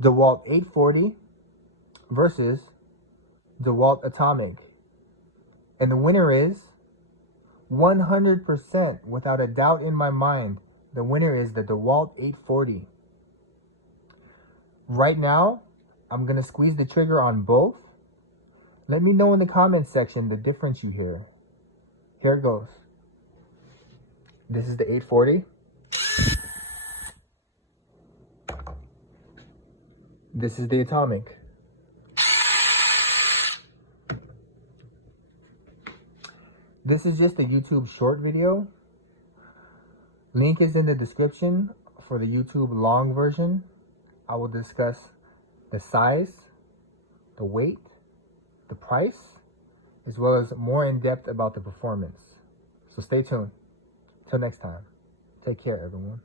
Dewalt 840 versus Dewalt Atomic. And the winner is 100%, without a doubt in my mind, the winner is the Dewalt 840. Right now, I'm going to squeeze the trigger on both. Let me know in the comments section the difference you hear. Here it goes. This is the 840. This is the Atomic. This is just a YouTube short video. Link is in the description for the YouTube long version. I will discuss the size, the weight, the price, as well as more in depth about the performance. So stay tuned. Till next time. Take care, everyone.